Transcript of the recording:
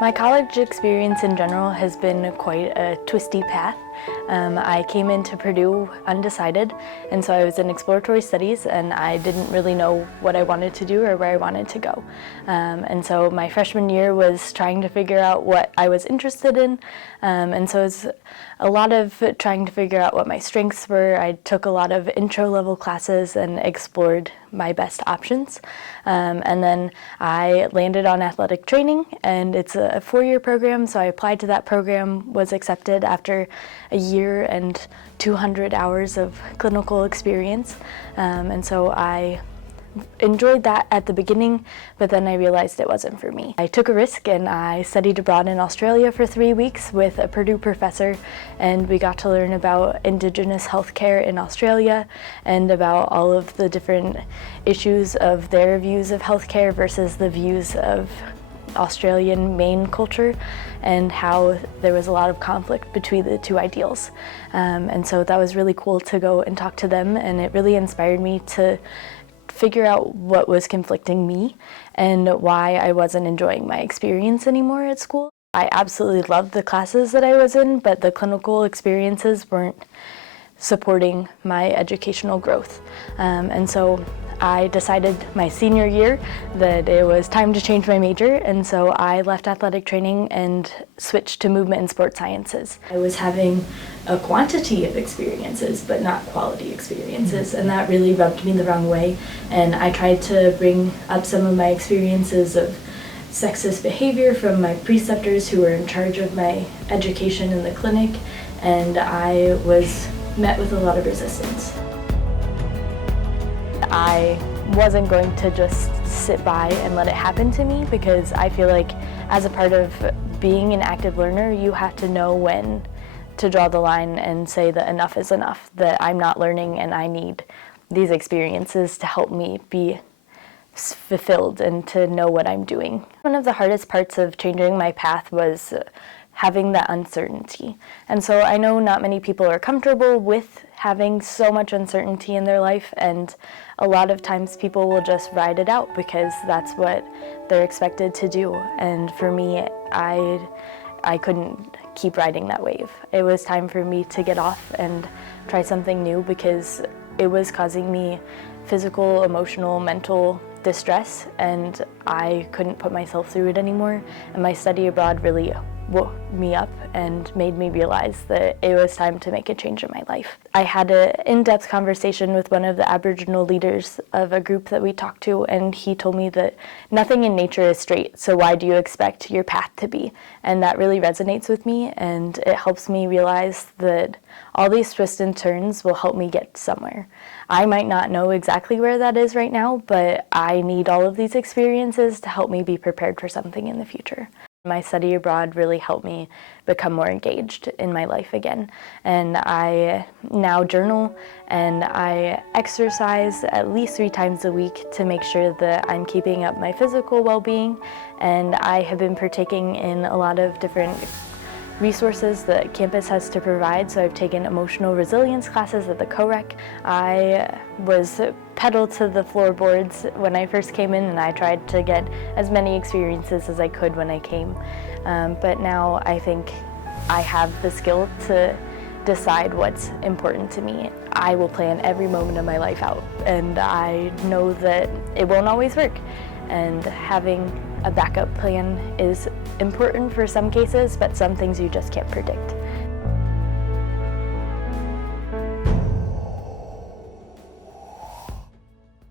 My college experience in general has been quite a twisty path. I came into Purdue undecided, and so I was in exploratory studies, and I didn't really know what I wanted to do or where I wanted to go. And so my freshman year was trying to figure out what I was interested in, and so it was a lot of trying to figure out what my strengths were. I took a lot of intro-level classes and explored my best options. And then I landed on athletic training, and it's a 4-year program, so I applied to that program, was accepted after a year and 200 hours of clinical experience. And so I enjoyed that at the beginning, but then I realized it wasn't for me. I took a risk and I studied abroad in Australia for 3 weeks with a Purdue professor, and we got to learn about Indigenous healthcare in Australia and about all of the different issues of their views of healthcare versus the views of Australian Maine culture, and how there was a lot of conflict between the two ideals. And so that was really cool to go and talk to them, and it really inspired me to figure out what was conflicting me and why I wasn't enjoying my experience anymore at school. I absolutely loved the classes that I was in, but the clinical experiences weren't supporting my educational growth. And so I decided my senior year that it was time to change my major, and so I left athletic training and switched to movement and sports sciences. I was having a quantity of experiences, but not quality experiences, and that really rubbed me the wrong way. And I tried to bring up some of my experiences of sexist behavior from my preceptors who were in charge of my education in the clinic, and I was met with a lot of resistance. I wasn't going to just sit by and let it happen to me, because I feel like as a part of being an active learner, you have to know when to draw the line and say that enough is enough, that I'm not learning and I need these experiences to help me be fulfilled and to know what I'm doing. One of the hardest parts of changing my path was having that uncertainty. And so I know not many people are comfortable with having so much uncertainty in their life, and a lot of times people will just ride it out because that's what they're expected to do. And for me, I couldn't keep riding that wave. It was time for me to get off and try something new, because it was causing me physical, emotional, mental distress, and I couldn't put myself through it anymore. And my study abroad really woke me up and made me realize that it was time to make a change in my life. I had an in-depth conversation with one of the Aboriginal leaders of a group that we talked to, and he told me that nothing in nature is straight, so why do you expect your path to be? And that really resonates with me, and it helps me realize that all these twists and turns will help me get somewhere. I might not know exactly where that is right now, but I need all of these experiences to help me be prepared for something in the future. My study abroad really helped me become more engaged in my life again. And I now journal and I exercise at least 3 times a week to make sure that I'm keeping up my physical well-being. And I have been partaking in a lot of different resources that campus has to provide. So I've taken emotional resilience classes at the COREC. I was pedal to the floorboards when I first came in, and I tried to get as many experiences as I could when I came. But now I think I have the skill to decide what's important to me. I will plan every moment of my life out, and I know that it won't always work. And having a backup plan is important for some cases, but some things you just can't predict.